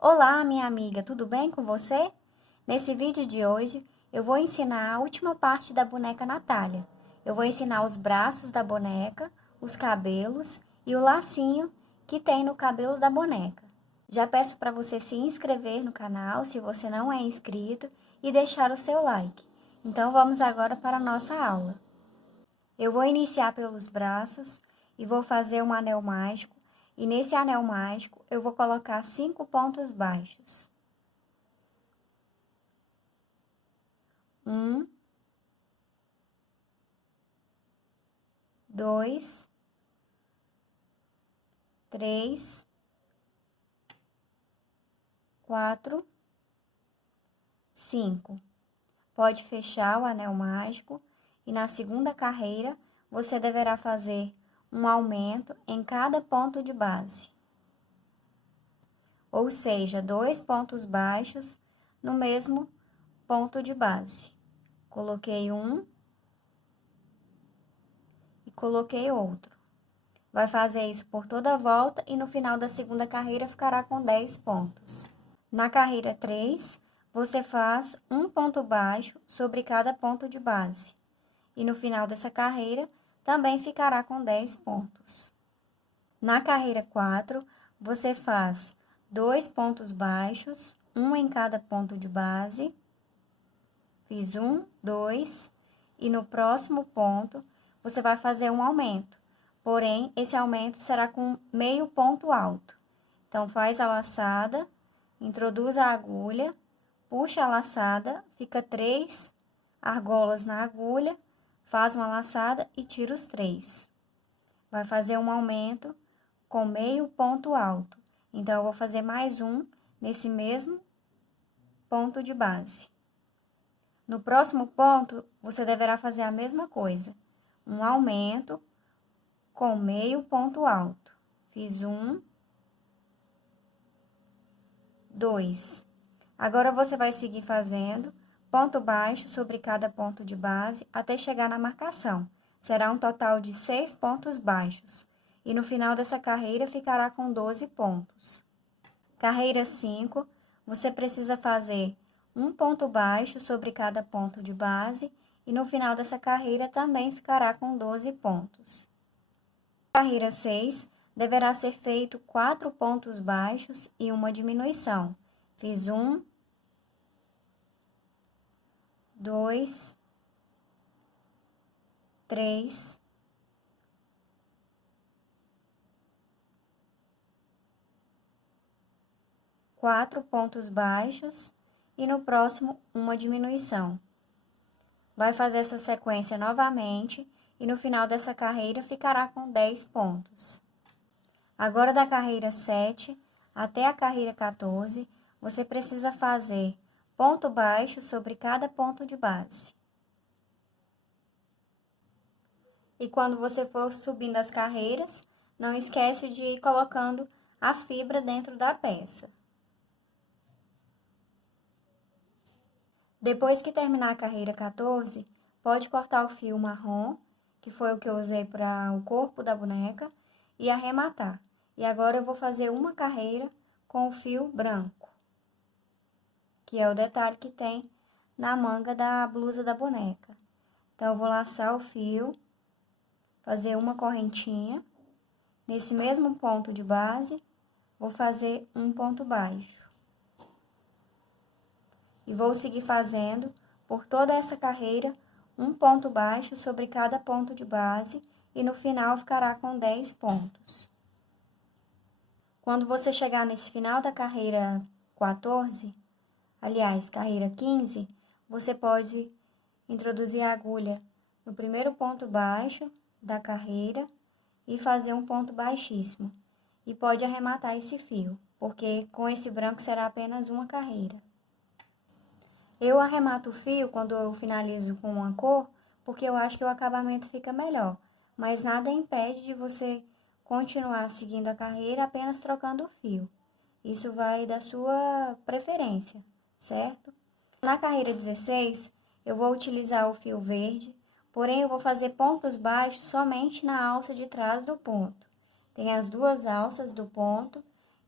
Olá, minha amiga, tudo bem com você? Nesse vídeo de hoje, eu vou ensinar a última parte da boneca Natália. Eu vou ensinar os braços da boneca, os cabelos e o lacinho que tem no cabelo da boneca. Já peço para você se inscrever no canal, se você não é inscrito, e deixar o seu like. Então, vamos agora para a nossa aula. Eu vou iniciar pelos braços e vou fazer um anel mágico. E nesse anel mágico, eu vou colocar 5 pontos baixos. 1, 2, 3, 4, 5. Pode fechar o anel mágico e na segunda carreira, você deverá fazer um aumento em cada ponto de base. Ou seja, 2 pontos baixos no mesmo ponto de base. Coloquei um e coloquei outro. Vai fazer isso por toda a volta e no final da segunda carreira ficará com 10 pontos. Na carreira 3, você faz um ponto baixo sobre cada ponto de base. E no final dessa carreira, também ficará com 10 pontos. Na carreira 4, você faz 2 pontos baixos, um em cada ponto de base. Fiz 1, 2, e no próximo ponto, você vai fazer um aumento. Porém, esse aumento será com meio ponto alto. Então, faz a laçada, introduz a agulha, puxa a laçada, fica 3 argolas na agulha, faz uma laçada e tira os 3. Vai fazer um aumento com meio ponto alto. Então, eu vou fazer mais um nesse mesmo ponto de base. No próximo ponto, você deverá fazer a mesma coisa. Um aumento com meio ponto alto. Fiz 1, 2. Agora, você vai seguir fazendo ponto baixo sobre cada ponto de base até chegar na marcação. Será um total de 6 pontos baixos. E no final dessa carreira, ficará com 12 pontos. Carreira 5, você precisa fazer um ponto baixo sobre cada ponto de base e no final dessa carreira também ficará com 12 pontos. Carreira 6, deverá ser feito 4 pontos baixos e uma diminuição. Fiz 1, 2, 3, 4 pontos baixos e no próximo uma diminuição. Vai fazer essa sequência novamente e no final dessa carreira ficará com 10 pontos. Agora, da carreira 7 até a carreira 14, você precisa fazer ponto baixo sobre cada ponto de base. E quando você for subindo as carreiras, não esquece de ir colocando a fibra dentro da peça. Depois que terminar a carreira 14, pode cortar o fio marrom, que foi o que eu usei para o corpo da boneca, e arrematar. E agora eu vou fazer uma carreira com o fio branco, que é o detalhe que tem na manga da blusa da boneca. Então, eu vou laçar o fio, fazer uma correntinha. Nesse mesmo ponto de base, vou fazer um ponto baixo. E vou seguir fazendo, por toda essa carreira, um ponto baixo sobre cada ponto de base e no final ficará com 10 pontos. Quando você chegar nesse final da carreira 14, aliás, carreira 15, você pode introduzir a agulha no primeiro ponto baixo da carreira e fazer um ponto baixíssimo. E pode arrematar esse fio, porque com esse branco será apenas uma carreira. Eu arremato o fio quando eu finalizo com uma cor, porque eu acho que o acabamento fica melhor. Mas nada impede de você continuar seguindo a carreira apenas trocando o fio. Isso vai da sua preferência, certo? Na carreira 16, eu vou utilizar o fio verde, porém eu vou fazer pontos baixos somente na alça de trás do ponto. Tem as duas alças do ponto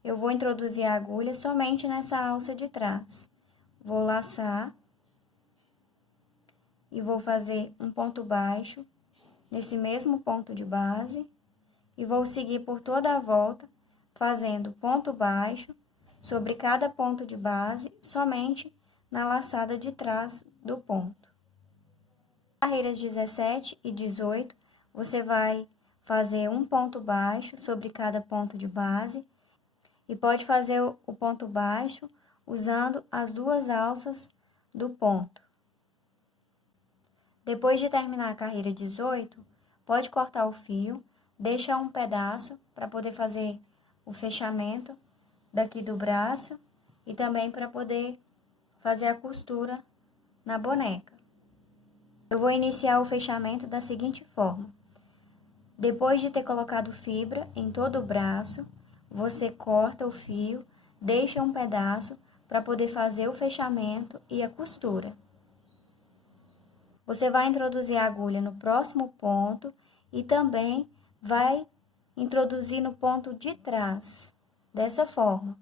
eu vou introduzir a agulha somente nessa alça de trás. Vou laçar e vou fazer um ponto baixo nesse mesmo ponto de base e vou seguir por toda a volta, fazendo ponto baixo sobre cada ponto de base, somente na laçada de trás do ponto. Carreiras 17 e 18, você vai fazer um ponto baixo sobre cada ponto de base e pode fazer o ponto baixo usando as duas alças do ponto. Depois de terminar a carreira 18, pode cortar o fio, deixa um pedaço para poder fazer o fechamento daqui do braço e também para poder fazer a costura na boneca. Eu vou iniciar o fechamento da seguinte forma. Depois de ter colocado fibra em todo o braço, você corta o fio, deixa um pedaço para poder fazer o fechamento e a costura. Você vai introduzir a agulha no próximo ponto e também vai introduzir no ponto de trás, dessa forma.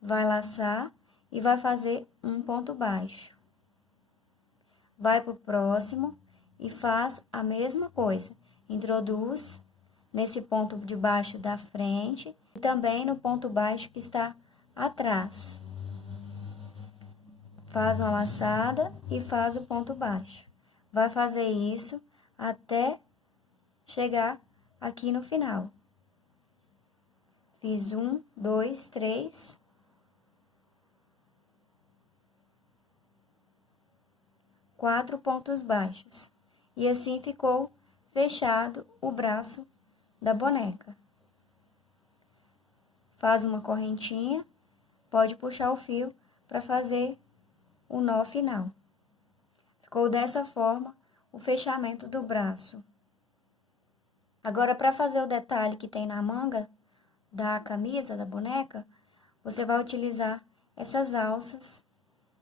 Vai laçar e vai fazer um ponto baixo. Vai para o próximo e faz a mesma coisa. Introduz nesse ponto de baixo da frente e também no ponto baixo que está atrás. Faz uma laçada e faz o ponto baixo. Vai fazer isso até chegar aqui no final. Fiz 1, 2, 3. 4 pontos baixos. E assim ficou fechado o braço da boneca. Faz uma correntinha, pode puxar o fio para fazer o nó final. Ficou dessa forma o fechamento do braço. Agora, para fazer o detalhe que tem na manga da camisa, da boneca, você vai utilizar essas alças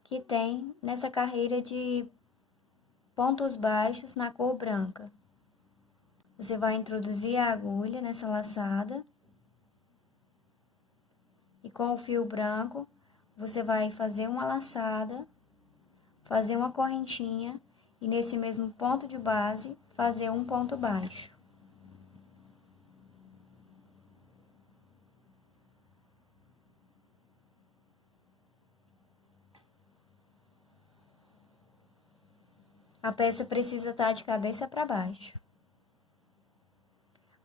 que tem nessa carreira de pontos baixos na cor branca. Você vai introduzir a agulha nessa laçada e com o fio branco você vai fazer uma laçada, fazer uma correntinha e nesse mesmo ponto de base fazer um ponto baixo. A peça precisa estar de cabeça para baixo.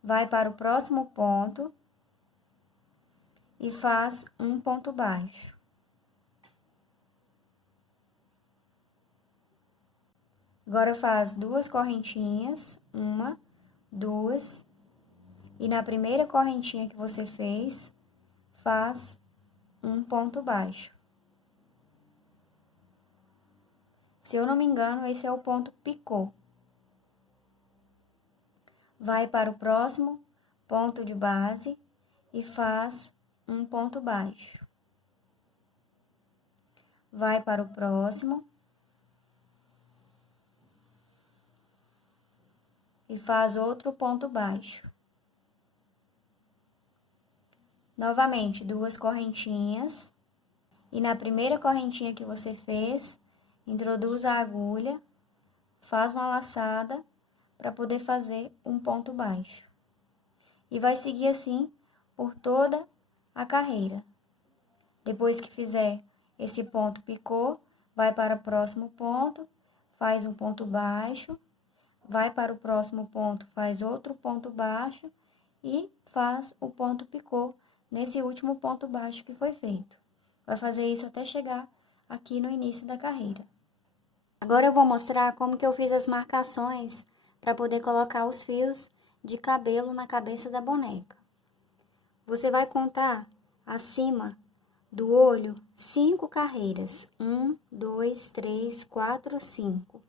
Vai para o próximo ponto e faz um ponto baixo. Agora faz duas correntinhas, uma, duas, e na primeira correntinha que você fez, faz um ponto baixo. Se eu não me engano, esse é o ponto picô. Vai para o próximo ponto de base e faz um ponto baixo. Vai para o próximo e faz outro ponto baixo. Novamente, duas correntinhas e na primeira correntinha que você fez, introduz a agulha, faz uma laçada para poder fazer um ponto baixo. E vai seguir assim por toda a carreira. Depois que fizer esse ponto picô, vai para o próximo ponto, faz um ponto baixo, vai para o próximo ponto, faz outro ponto baixo e faz o ponto picô nesse último ponto baixo que foi feito. Vai fazer isso até chegar aqui no início da carreira. Agora eu vou mostrar como que eu fiz as marcações para poder colocar os fios de cabelo na cabeça da boneca. Você vai contar acima do olho 5 carreiras. 1, 2, 3, 4, 5.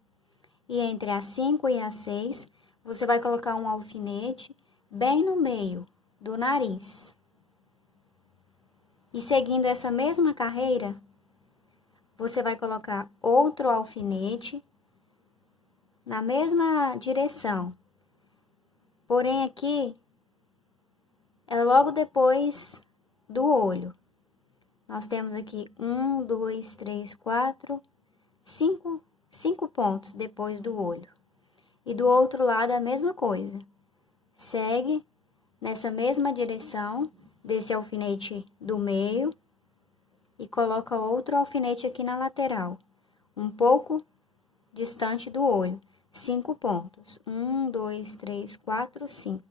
E entre as 5 e as 6, você vai colocar um alfinete bem no meio do nariz. E seguindo essa mesma carreira, você vai colocar outro alfinete na mesma direção. Porém, aqui é logo depois do olho. Nós temos aqui 1, 2, 3, 4, 5 pontos depois do olho. E do outro lado a mesma coisa. Segue nessa mesma direção desse alfinete do meio e coloca outro alfinete aqui na lateral, um pouco distante do olho. 5 pontos. 1, 2, 3, 4, 5.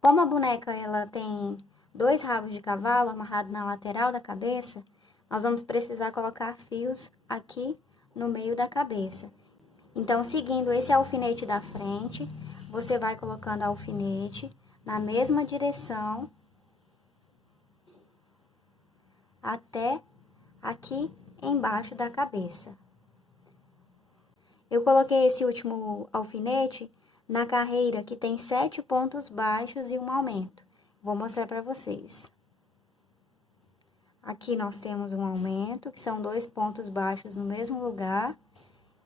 Como a boneca ela tem 2 rabos de cavalo amarrados na lateral da cabeça, nós vamos precisar colocar fios aqui no meio da cabeça. Então, seguindo esse alfinete da frente, você vai colocando alfinete na mesma direção até aqui embaixo da cabeça. Eu coloquei esse último alfinete na carreira que tem 7 pontos baixos e um aumento. Vou mostrar para vocês. Aqui nós temos um aumento, que são 2 pontos baixos no mesmo lugar.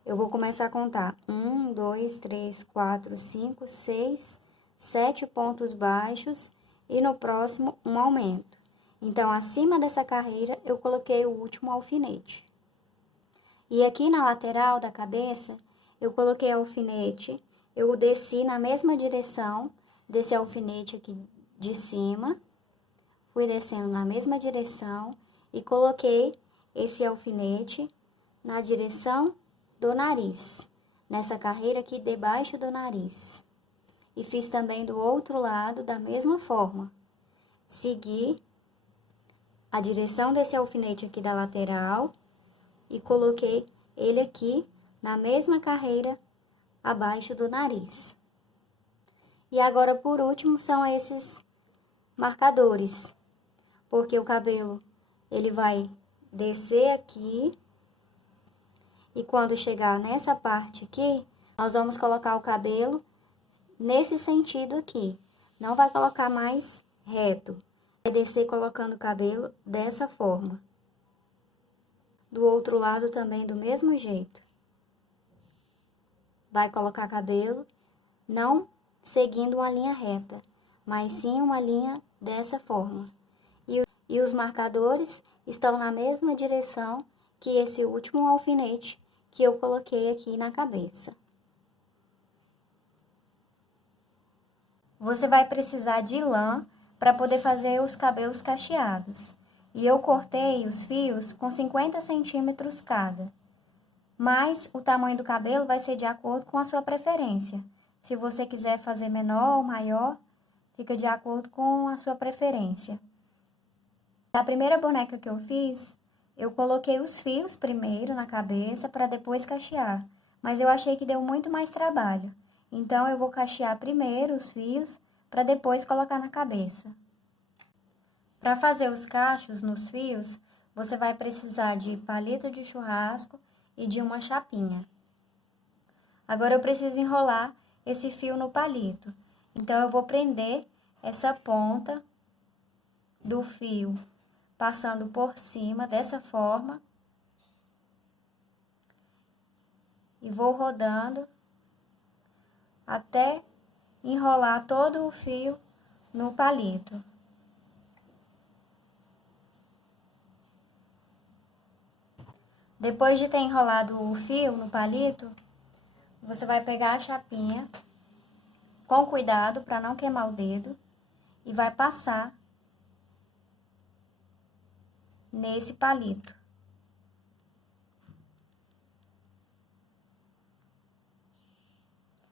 Eu vou começar a contar. 1, 2, 3, 4, 5, 6, 7 pontos baixos e no próximo um aumento. Então, acima dessa carreira, eu coloquei o último alfinete. E aqui na lateral da cabeça, eu coloquei alfinete, eu desci na mesma direção desse alfinete aqui de cima, fui descendo na mesma direção e coloquei esse alfinete na direção do nariz, nessa carreira aqui debaixo do nariz. E fiz também do outro lado da mesma forma. Segui a direção desse alfinete aqui da lateral e coloquei ele aqui na mesma carreira abaixo do nariz. E agora, por último, são esses marcadores, porque o cabelo ele vai descer aqui e quando chegar nessa parte aqui, nós vamos colocar o cabelo nesse sentido aqui. Não vai colocar mais reto. Vai descer colocando o cabelo dessa forma. Do outro lado também do mesmo jeito. Vai colocar cabelo não seguindo uma linha reta, mas sim uma linha dessa forma. E os marcadores estão na mesma direção que esse último alfinete que eu coloquei aqui na cabeça. Você vai precisar de lã para poder fazer os cabelos cacheados. E eu cortei os fios com 50 centímetros cada. Mas o tamanho do cabelo vai ser de acordo com a sua preferência. Se você quiser fazer menor ou maior, fica de acordo com a sua preferência. A primeira boneca que eu fiz, eu coloquei os fios primeiro na cabeça para depois cachear, mas eu achei que deu muito mais trabalho. Então, eu vou cachear primeiro os fios para depois colocar na cabeça. Para fazer os cachos nos fios, você vai precisar de palito de churrasco e de uma chapinha. Agora, eu preciso enrolar esse fio no palito. Então, eu vou prender essa ponta do fio passando por cima dessa forma e vou rodando até enrolar todo o fio no palito. Depois de ter enrolado o fio no palito, você vai pegar a chapinha com cuidado para não queimar o dedo e vai passar nesse palito.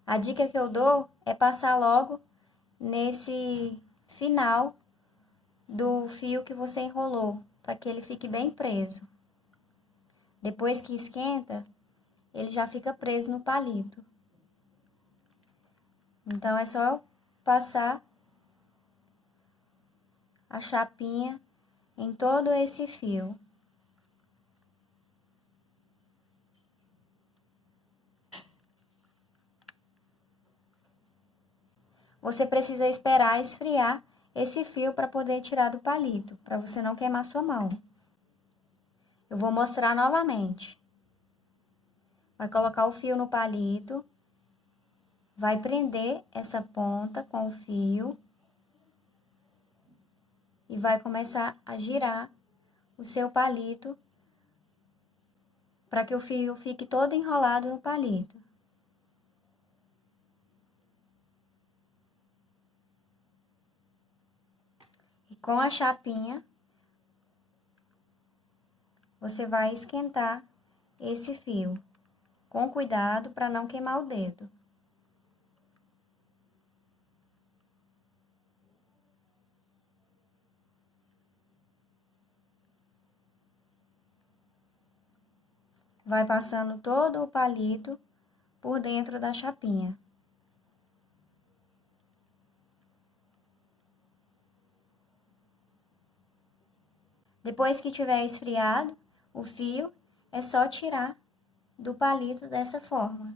A dica que eu dou é passar logo nesse final do fio que você enrolou, para que ele fique bem preso. Depois que esquenta, ele já fica preso no palito. Então, é só passar a chapinha em todo esse fio. Você precisa esperar esfriar esse fio para poder tirar do palito, para você não queimar sua mão. Eu vou mostrar novamente. Vai colocar o fio no palito, vai prender essa ponta com o fio e vai começar a girar o seu palito para que o fio fique todo enrolado no palito. E com a chapinha, você vai esquentar esse fio, com cuidado para não queimar o dedo. Vai passando todo o palito por dentro da chapinha. Depois que tiver esfriado o fio, é só tirar do palito dessa forma.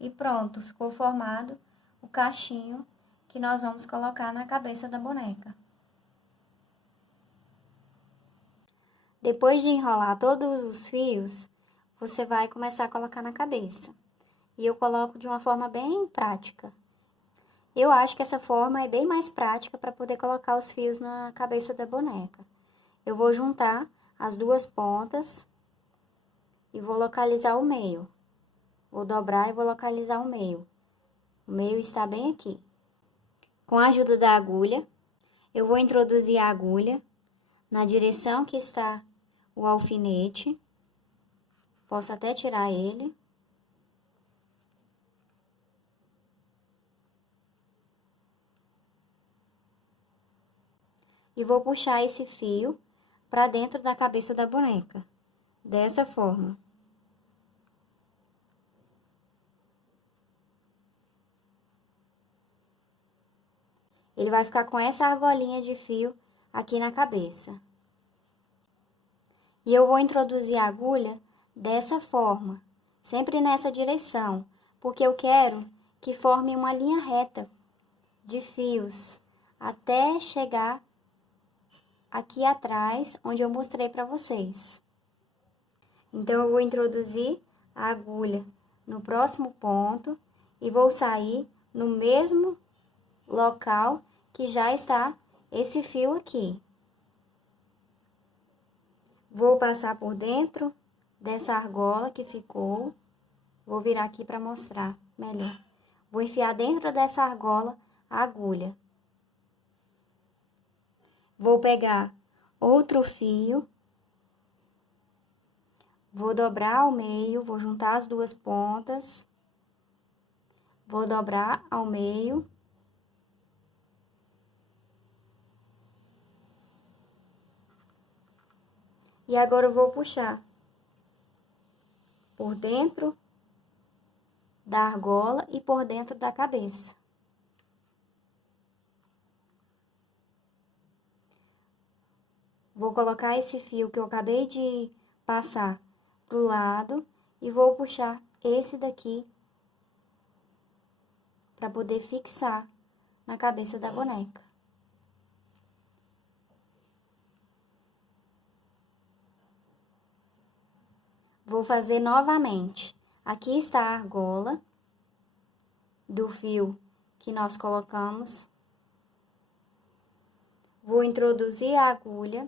E pronto, ficou formado o cachinho que nós vamos colocar na cabeça da boneca. Depois de enrolar todos os fios, você vai começar a colocar na cabeça. E eu coloco de uma forma bem prática. Eu acho que essa forma é bem mais prática para poder colocar os fios na cabeça da boneca. Eu vou juntar as duas pontas e vou localizar o meio. Vou dobrar e vou localizar o meio. O meio está bem aqui. Com a ajuda da agulha, eu vou introduzir a agulha na direção que está o alfinete. Posso até tirar ele. E vou puxar esse fio para dentro da cabeça da boneca, dessa forma. Ele vai ficar com essa argolinha de fio aqui na cabeça. E eu vou introduzir a agulha dessa forma, sempre nessa direção, porque eu quero que forme uma linha reta de fios até chegar aqui atrás, onde eu mostrei para vocês. Então, eu vou introduzir a agulha no próximo ponto e vou sair no mesmo local que já está esse fio aqui. Vou passar por dentro dessa argola que ficou. Vou virar aqui para mostrar melhor. Vou enfiar dentro dessa argola a agulha. Vou pegar outro fio. Vou dobrar ao meio, vou juntar as duas pontas. Vou dobrar ao meio. E agora eu vou puxar por dentro da argola e por dentro da cabeça. Vou colocar esse fio que eu acabei de passar pro lado e vou puxar esse daqui para poder fixar na cabeça da boneca. Vou fazer novamente. Aqui está a argola do fio que nós colocamos. Vou introduzir a agulha.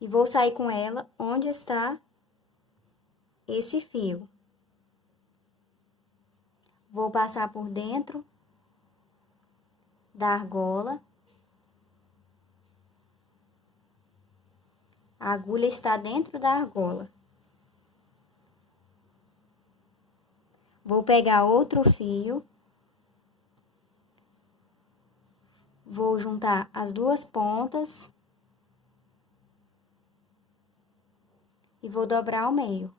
E vou sair com ela onde está esse fio. Vou passar por dentro da argola. A agulha está dentro da argola. Vou pegar outro fio. Vou juntar as duas pontas. E vou dobrar ao meio.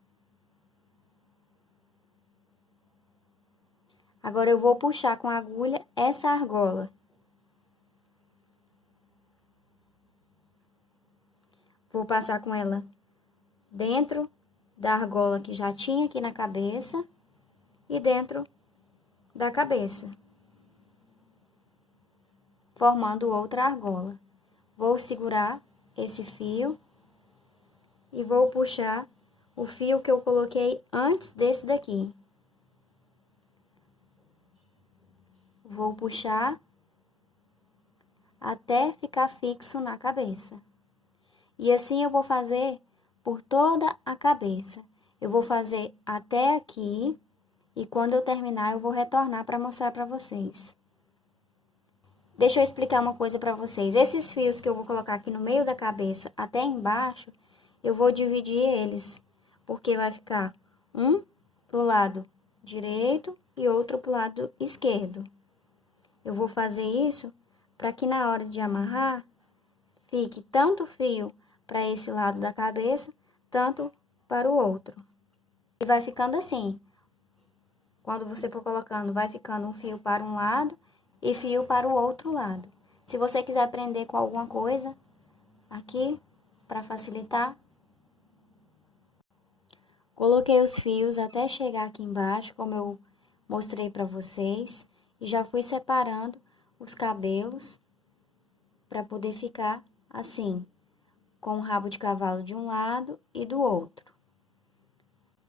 Agora, eu vou puxar com a agulha essa argola. Vou passar com ela dentro da argola que já tinha aqui na cabeça e dentro da cabeça, formando outra argola. Vou segurar esse fio e vou puxar o fio que eu coloquei antes desse daqui. vou puxar até ficar fixo na cabeça. E assim eu vou fazer por toda a cabeça. Eu vou fazer até aqui e quando eu terminar eu vou retornar para mostrar para vocês. Deixa eu explicar uma coisa para vocês. Esses fios que eu vou colocar aqui no meio da cabeça até embaixo, eu vou dividir eles, porque vai ficar um pro lado direito e outro pro lado esquerdo. Eu vou fazer isso para que na hora de amarrar, fique tanto fio para esse lado da cabeça, tanto para o outro. E vai ficando assim. Quando você for colocando, vai ficando um fio para um lado e fio para o outro lado. Se você quiser prender com alguma coisa aqui, para facilitar, coloquei os fios até chegar aqui embaixo, como eu mostrei para vocês, e já fui separando os cabelos para poder ficar assim, com o rabo de cavalo de um lado e do outro.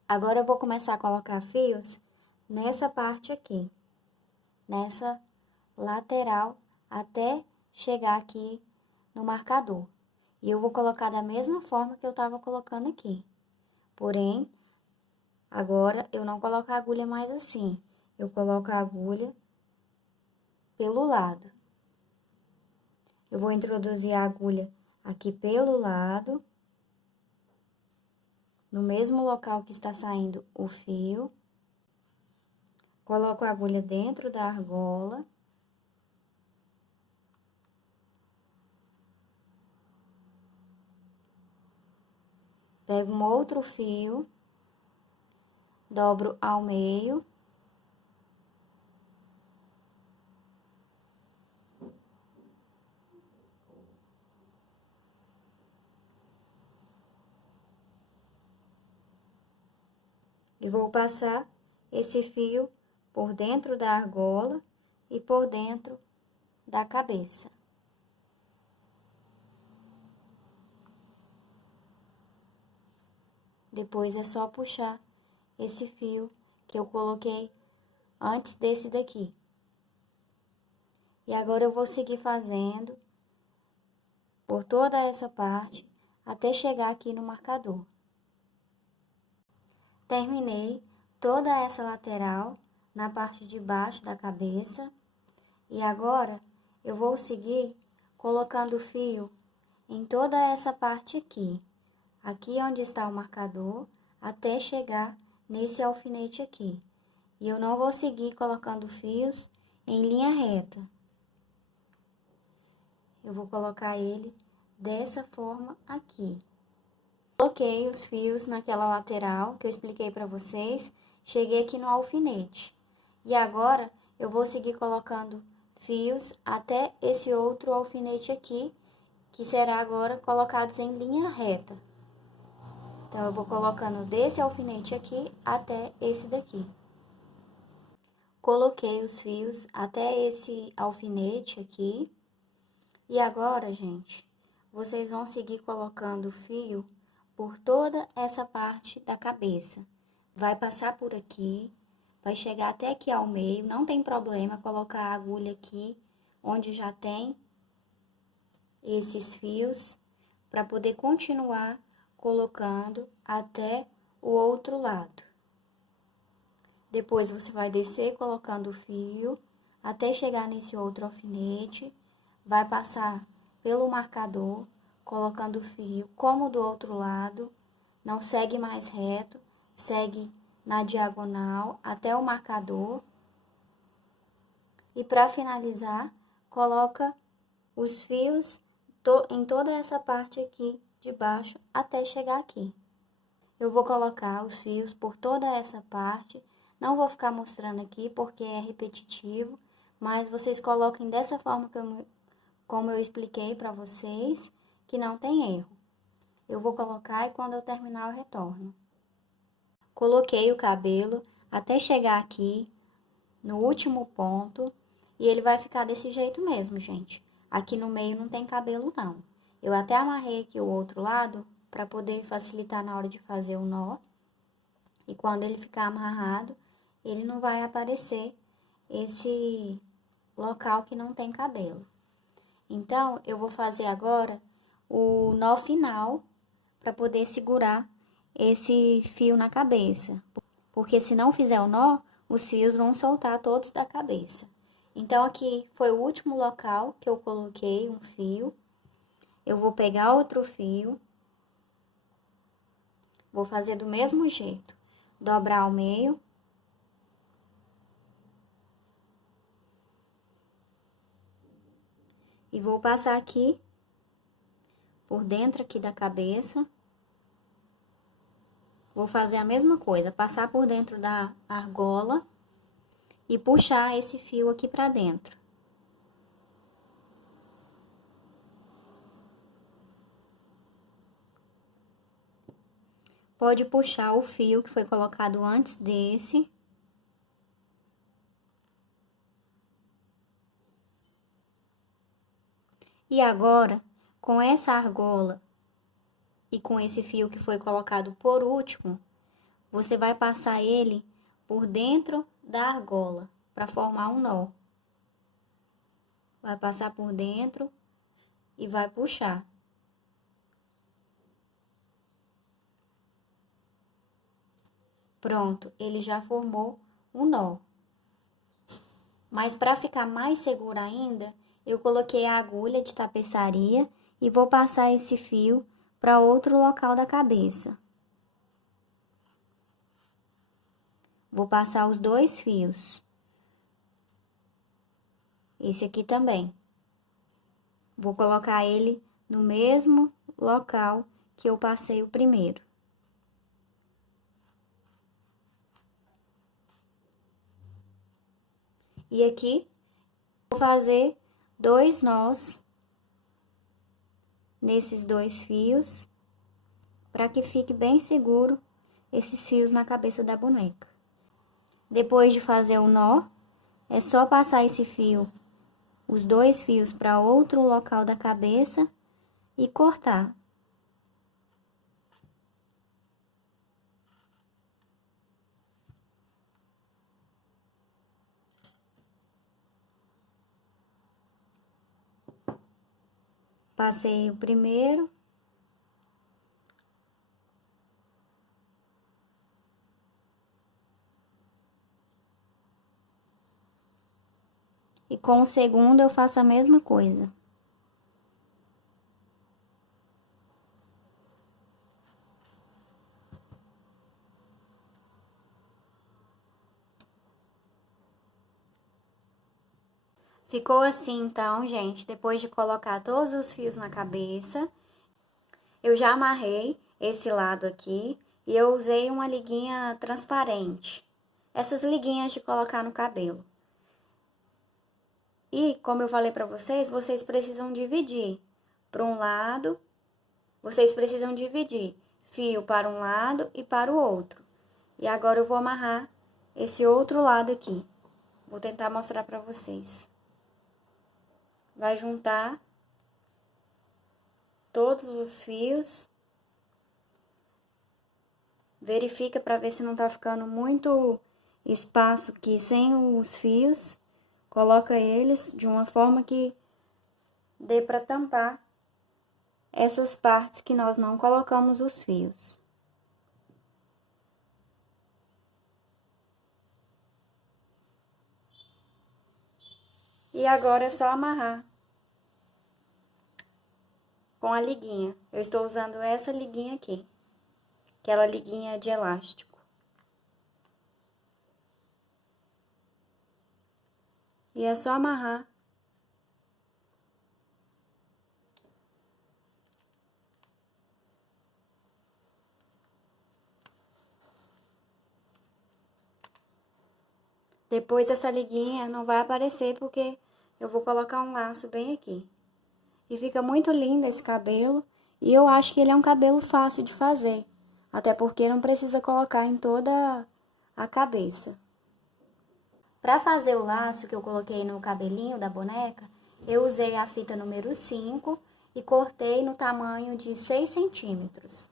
Agora eu vou começar a colocar fios nessa parte aqui, nessa lateral, até chegar aqui no marcador. E eu vou colocar da mesma forma que eu tava colocando aqui. Porém, agora eu não coloco a agulha mais assim. Eu coloco a agulha pelo lado. Eu vou introduzir a agulha aqui pelo lado, no mesmo local que está saindo o fio. Coloco a agulha dentro da argola. Pego um outro fio, dobro ao meio. E vou passar esse fio por dentro da argola e por dentro da cabeça. Depois é só puxar esse fio que eu coloquei antes desse daqui. E agora eu vou seguir fazendo por toda essa parte até chegar aqui no marcador. Terminei toda essa lateral na parte de baixo da cabeça. E agora eu vou seguir colocando fio em toda essa parte aqui. Aqui onde está o marcador, até chegar nesse alfinete aqui. E eu não vou seguir colocando fios em linha reta. Eu vou colocar ele dessa forma aqui. Coloquei os fios naquela lateral que eu expliquei para vocês, cheguei aqui no alfinete. E agora eu vou seguir colocando fios até esse outro alfinete aqui, que será agora colocados em linha reta. Então, eu vou colocando desse alfinete aqui até esse daqui. Coloquei os fios até esse alfinete aqui. E agora, gente, vocês vão seguir colocando fio por toda essa parte da cabeça. Vai passar por aqui, vai chegar até aqui ao meio, não tem problema colocar a agulha aqui, onde já tem esses fios, para poder continuar colocando até o outro lado. Depois, você vai descer colocando o fio, até chegar nesse outro alfinete, vai passar pelo marcador, colocando o fio como do outro lado, não segue mais reto, segue na diagonal até o marcador. E para finalizar, coloca os fios em toda essa parte aqui de baixo até chegar aqui. Eu vou colocar os fios por toda essa parte, não vou ficar mostrando aqui porque é repetitivo, mas vocês coloquem dessa forma como eu expliquei para vocês, que não tem erro. Eu vou colocar e quando eu terminar eu retorno. Coloquei o cabelo até chegar aqui no último ponto e ele vai ficar desse jeito mesmo, gente. Aqui no meio não tem cabelo não. Eu até amarrei aqui o outro lado para poder facilitar na hora de fazer o nó. E quando ele ficar amarrado, ele não vai aparecer esse local que não tem cabelo. Então, eu vou fazer agora o nó final para poder segurar esse fio na cabeça. Porque se não fizer o nó, os fios vão soltar todos da cabeça. Então, aqui foi o último local que eu coloquei um fio. Eu vou pegar outro fio. Vou fazer do mesmo jeito. Dobrar ao meio. E vou passar aqui, por dentro aqui da cabeça. Vou fazer a mesma coisa, passar por dentro da argola e puxar esse fio aqui pra dentro. Pode puxar o fio que foi colocado antes desse. E agora, com essa argola e com esse fio que foi colocado por último, você vai passar ele por dentro da argola para formar um nó. Vai passar por dentro e vai puxar. Pronto, ele já formou um nó. Mas para ficar mais seguro ainda, eu coloquei a agulha de tapeçaria e vou passar esse fio para outro local da cabeça. Vou passar os 2 fios. Esse aqui também. Vou colocar ele no mesmo local que eu passei o primeiro. E aqui, vou fazer 2 nós nesses 2 fios, para que fique bem seguro esses fios na cabeça da boneca. Depois de fazer o nó, é só passar esse fio, os 2 fios para outro local da cabeça e cortar. Passei o primeiro. E com o segundo eu faço a mesma coisa. Ficou assim, então, gente, depois de colocar todos os fios na cabeça, eu já amarrei esse lado aqui e eu usei uma liguinha transparente. Essas liguinhas de colocar no cabelo. E, como eu falei pra vocês, vocês precisam dividir para um lado, vocês precisam dividir fio para um lado e para o outro. E agora eu vou amarrar esse outro lado aqui. Vou tentar mostrar pra vocês. Vai juntar todos os fios. Verifica para ver se não tá ficando muito espaço aqui sem os fios. Coloca eles de uma forma que dê para tampar essas partes que nós não colocamos os fios. E agora é só amarrar com a liguinha. Eu estou usando essa liguinha aqui, aquela liguinha de elástico. E é só amarrar. Depois essa liguinha não vai aparecer porque eu vou colocar um laço bem aqui. E fica muito lindo esse cabelo. E eu acho que ele é um cabelo fácil de fazer. Até porque não precisa colocar em toda a cabeça. Para fazer o laço que eu coloquei no cabelinho da boneca, eu usei a fita número 5 e cortei no tamanho de 6 centímetros.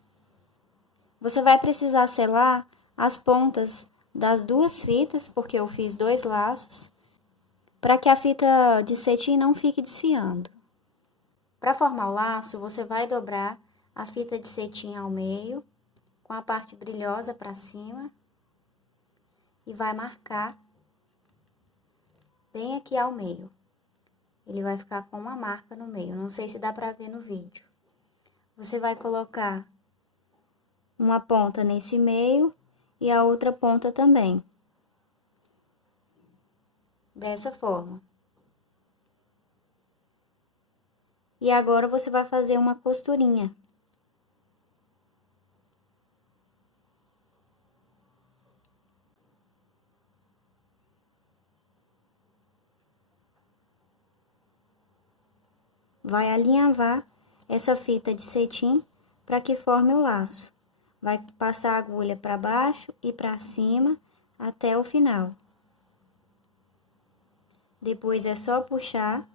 Você vai precisar selar as pontas das 2 fitas, porque eu fiz 2 laços, para que a fita de cetim não fique desfiando. Para formar o laço, você vai dobrar a fita de cetim ao meio, com a parte brilhosa para cima, e vai marcar bem aqui ao meio. Ele vai ficar com uma marca no meio, não sei se dá para ver no vídeo. Você vai colocar uma ponta nesse meio e a outra ponta também. Dessa forma. E agora você vai fazer uma costurinha. Vai alinhavar essa fita de cetim para que forme o laço. Vai passar a agulha para baixo e para cima até o final. Depois é só puxar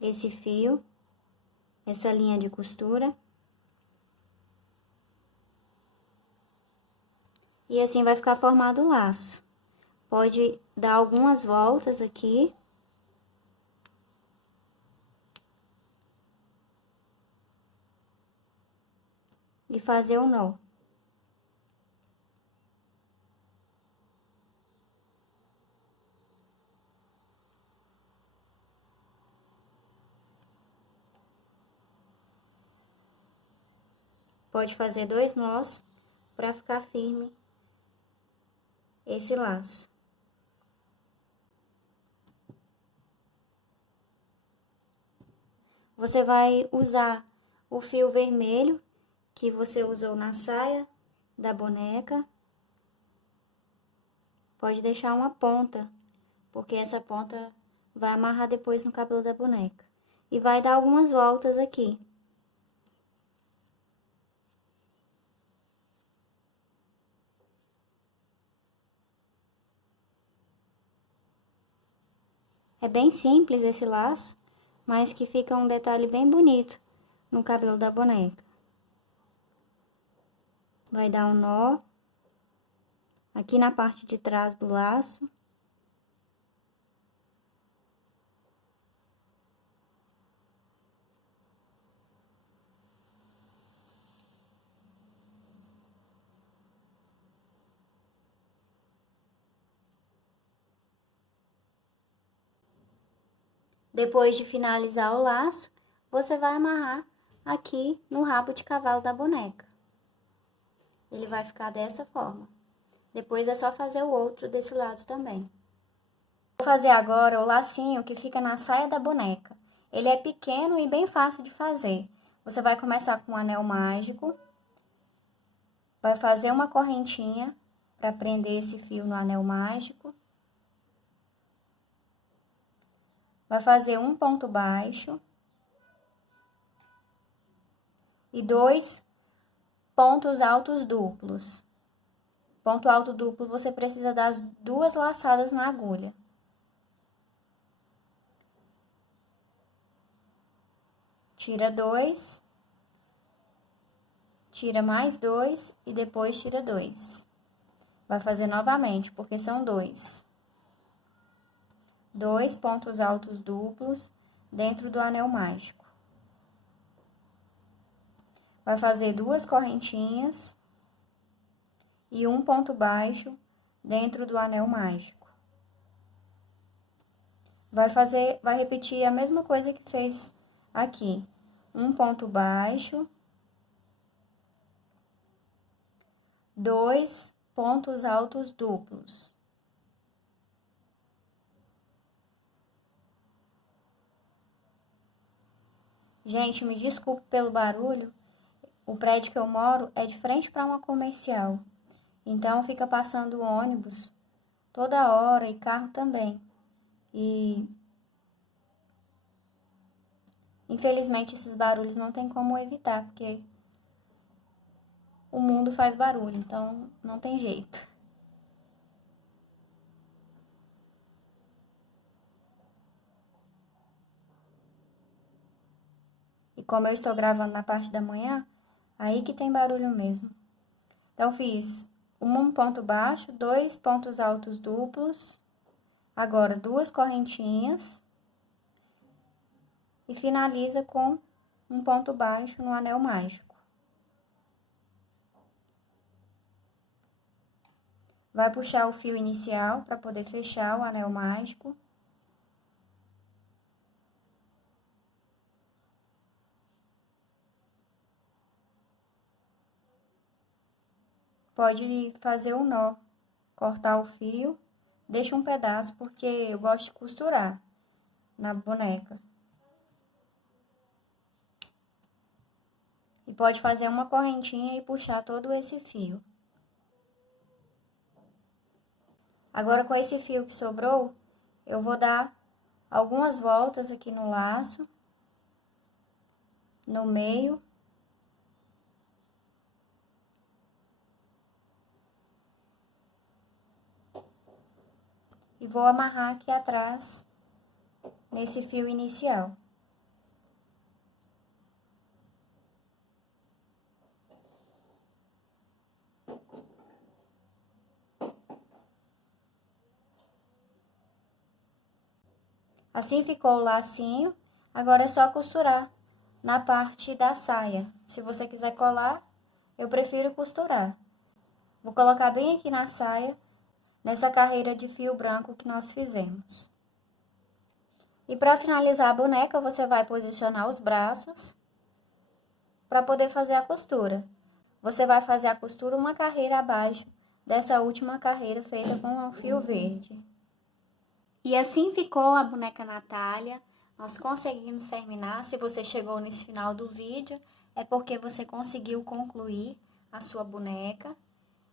esse fio, essa linha de costura. E assim vai ficar formado o laço. Pode dar algumas voltas aqui. E fazer o nó. Pode fazer 2 nós para ficar firme esse laço. Você vai usar o fio vermelho que você usou na saia da boneca. Pode deixar uma ponta, porque essa ponta vai amarrar depois no cabelo da boneca. E vai dar algumas voltas aqui. É bem simples esse laço, mas que fica um detalhe bem bonito no cabelo da boneca. Vai dar um nó aqui na parte de trás do laço. Depois de finalizar o laço, você vai amarrar aqui no rabo de cavalo da boneca. Ele vai ficar dessa forma. Depois é só fazer o outro desse lado também. Vou fazer agora o lacinho que fica na saia da boneca. Ele é pequeno e bem fácil de fazer. Você vai começar com um anel mágico. Vai fazer uma correntinha para prender esse fio no anel mágico. Vai fazer um ponto baixo. E 2 pontos altos duplos. Ponto alto duplo, você precisa dar 2 laçadas na agulha. Tira 2, tira mais 2 e depois tira 2. Vai fazer novamente, porque são 2. 2 pontos altos duplos dentro do anel mágico. Vai fazer 2 correntinhas e um ponto baixo dentro do anel mágico. Vai repetir a mesma coisa que fez aqui. Um ponto baixo, 2 pontos altos duplos. Gente, me desculpe pelo barulho. O prédio que eu moro é de frente para uma comercial. Então, fica passando ônibus toda hora e carro também. E, infelizmente, esses barulhos não tem como evitar, porque o mundo faz barulho, então não tem jeito. E como eu estou gravando na parte da manhã, aí que tem barulho mesmo. Então, fiz um ponto baixo, 2 pontos altos duplos, Agora, 2 correntinhas e finaliza com um ponto baixo no anel mágico. Vai puxar o fio inicial para poder fechar o anel mágico. Pode fazer um nó, cortar o fio, deixa um pedaço porque eu gosto de costurar na boneca. E pode fazer uma correntinha e puxar todo esse fio. Agora, com esse fio que sobrou, eu vou dar algumas voltas aqui no laço, no meio. E vou amarrar aqui atrás, nesse fio inicial. Assim ficou o lacinho, agora é só costurar na parte da saia. Se você quiser colar, eu prefiro costurar. Vou colocar bem aqui na saia, nessa carreira de fio branco que nós fizemos. E para finalizar a boneca, você vai posicionar os braços para poder fazer a costura. Você vai fazer a costura uma carreira abaixo dessa última carreira feita com o fio verde. E assim ficou a boneca Natália. Nós conseguimos terminar. Se você chegou nesse final do vídeo, é porque você conseguiu concluir a sua boneca.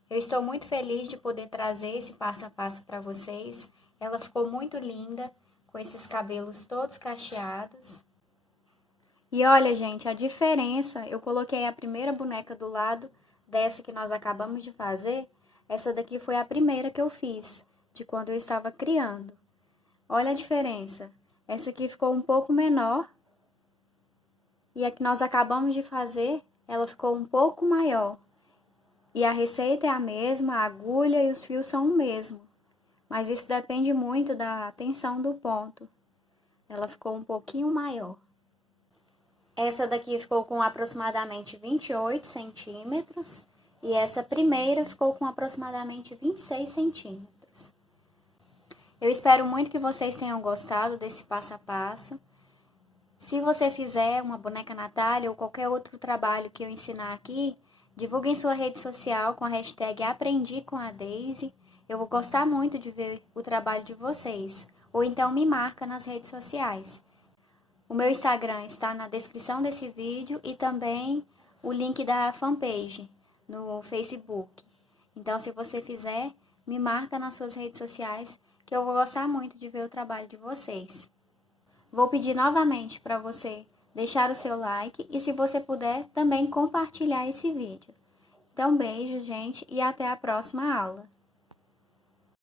Eu estou muito feliz de poder trazer esse passo a passo para vocês. Ela ficou muito linda, com esses cabelos todos cacheados. E olha, gente, a diferença, eu coloquei a primeira boneca do lado dessa que nós acabamos de fazer. Essa daqui foi a primeira que eu fiz, de quando eu estava criando. Olha a diferença. Essa aqui ficou um pouco menor. E a que nós acabamos de fazer, ela ficou um pouco maior. E a receita é a mesma, a agulha e os fios são o mesmo. Mas isso depende muito da tensão do ponto. Ela ficou um pouquinho maior. Essa daqui ficou com aproximadamente 28 centímetros. E essa primeira ficou com aproximadamente 26 centímetros. Eu espero muito que vocês tenham gostado desse passo a passo. Se você fizer uma boneca Natália ou qualquer outro trabalho que eu ensinar aqui, divulgue em sua rede social com a hashtag Aprendi com a Daisy. Eu vou gostar muito de ver o trabalho de vocês. Ou então me marca nas redes sociais. O meu Instagram está na descrição desse vídeo e também o link da fanpage no Facebook. Então, se você fizer, me marca nas suas redes sociais, que eu vou gostar muito de ver o trabalho de vocês. Vou pedir novamente para você deixar o seu like e, se você puder, também compartilhar esse vídeo. Então, beijo, gente, e até a próxima aula.